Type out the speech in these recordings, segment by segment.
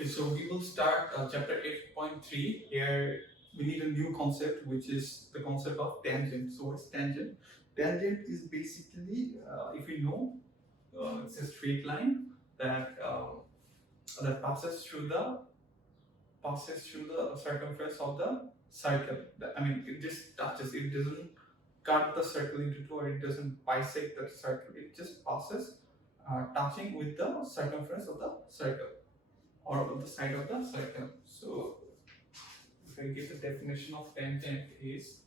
Okay, so we will start chapter 8.3. Here we need a new concept, which is the concept of tangent. So what's tangent? Tangent is basically, if you know, it's a straight line that that passes through the circumference of the circle. I mean, it just touches. It doesn't cut the circle into two, or it doesn't bisect the circle. It just passes, touching with the circumference of the circle, or on the side of the circle. So if I give the definition of tangent is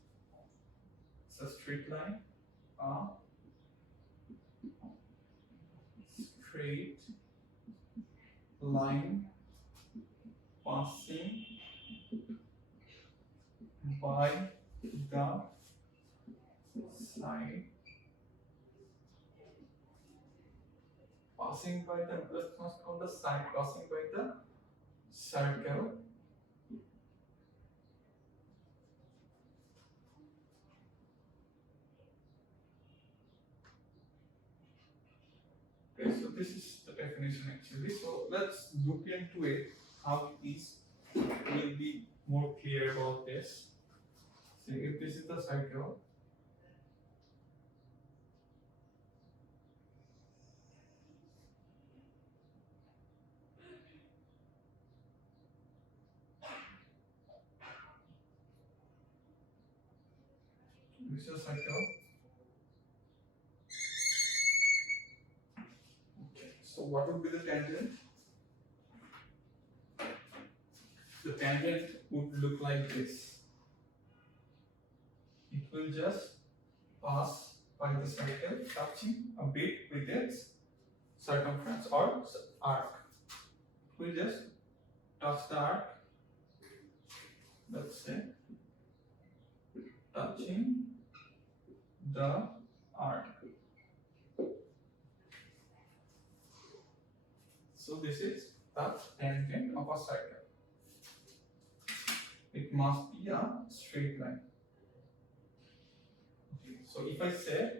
it's a straight line, a straight line passing by the side, passing by the on the side, passing by the circle. Okay, so this is the definition actually. So let's look into it, how it is. We'll be more clear about this. So if this is the circle, this is a circle. Okay, so what would be the tangent? The tangent would look like this. It will just pass by the circle, touching a bit with its circumference or arc. It will just touch the arc, let's say, touching the arc. So this is the tangent of a circle. It must be a straight line. Okay. So if I say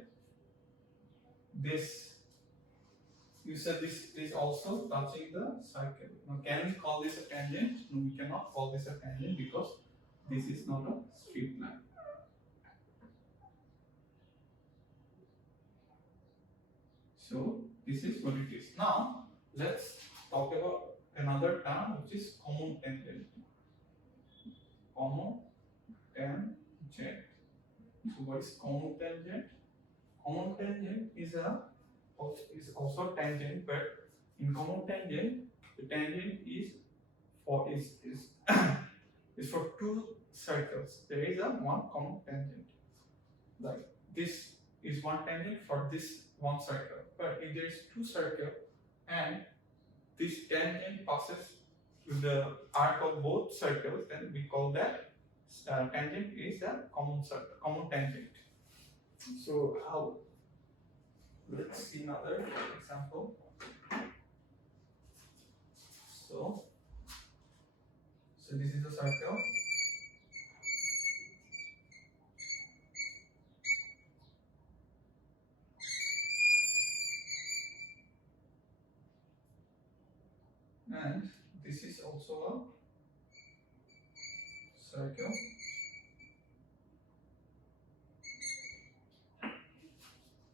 this, you said this is also touching the circle. Now can we call this a tangent? No, we cannot call this a tangent because this is not a straight line. So this is what it is. Now let's talk about another term, which is common tangent. Common tangent. So what is common tangent? Common tangent is also tangent, but in common tangent, the tangent is for is for two circles. There is a one common tangent. Like this is one tangent for this one circle. But if there is two circles and this tangent passes through the arc of both circles, then we call that tangent is a common tangent. So how? Let's see another example. So this is a circle. And this is also a circle.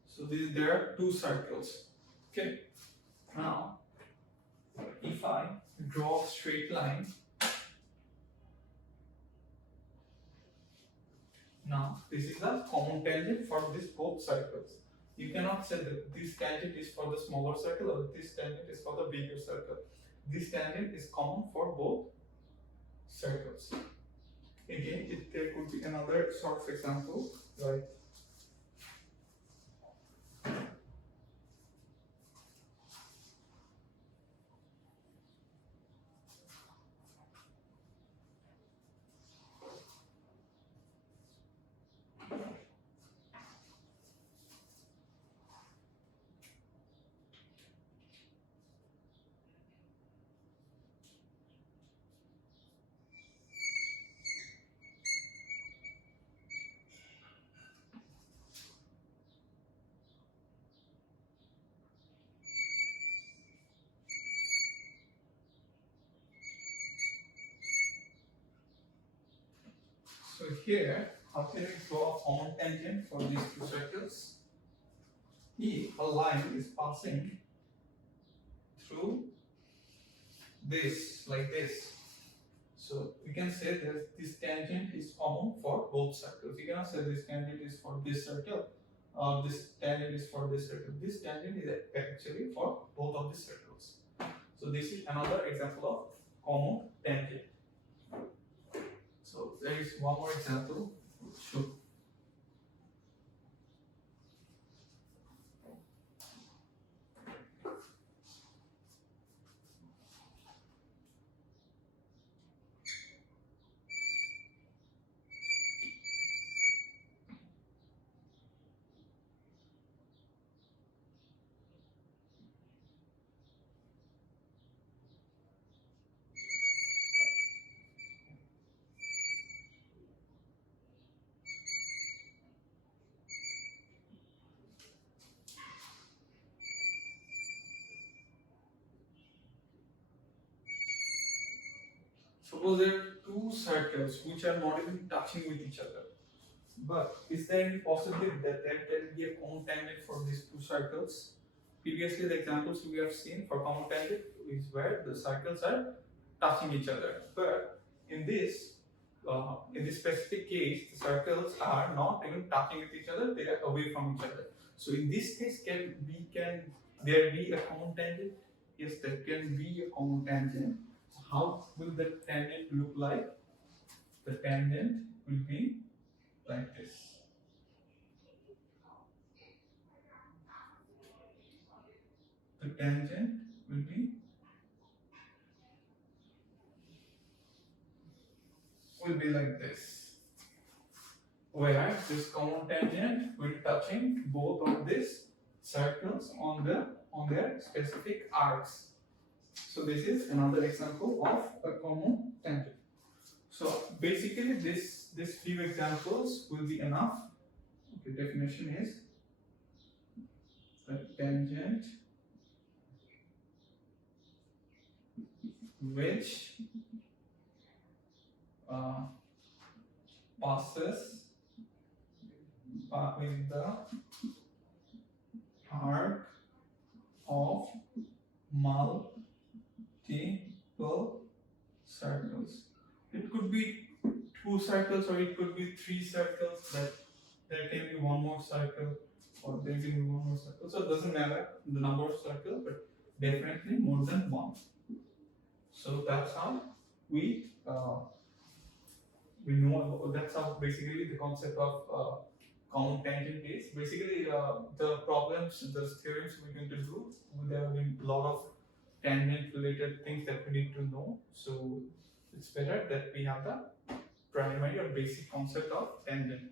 So there are two circles. Okay. Now, if I draw a straight line, now this is a common tangent for these both circles. You cannot say that this tangent is for the smaller circle or this tangent is for the bigger circle. This tangent is common for both circles. Again, there could be another sort of example, like So here, how can we draw a common tangent for these two circles? If a line is passing through this, like this, so we can say that this tangent is common for both circles. You cannot say this tangent is for this circle or this tangent is for this circle. This tangent is actually for both of the circles. So this is another example of common tangent. So there is one more example. Sure. Suppose there are two circles which are not even touching with each other. But is there any possibility that there can be a common tangent for these two circles? Previously, the examples we have seen for common tangent is where the circles are touching each other. But in this specific case, the circles are not even touching with each other; they are away from each other. So in this case, can there be a common tangent? Yes, there can be a common tangent. How will the tangent look like? The tangent will be like this. The tangent will be like this, where this common tangent will touching both of these circles on their specific arcs. So this is another example of a common tangent. So basically this few examples will be enough. The definition is the tangent which passes with the arc of multiple circles. It could be two circles or it could be three circles, that there can be one more circle or there can be one more circle. So it doesn't matter the number of circles, but definitely more than one. So that's how we know, that's how basically the concept of common tangent is. Basically the problems, the theorems we're going to do, there have been a lot of tangent related things that we need to know. So it's better that we have the primary or basic concept of tangent.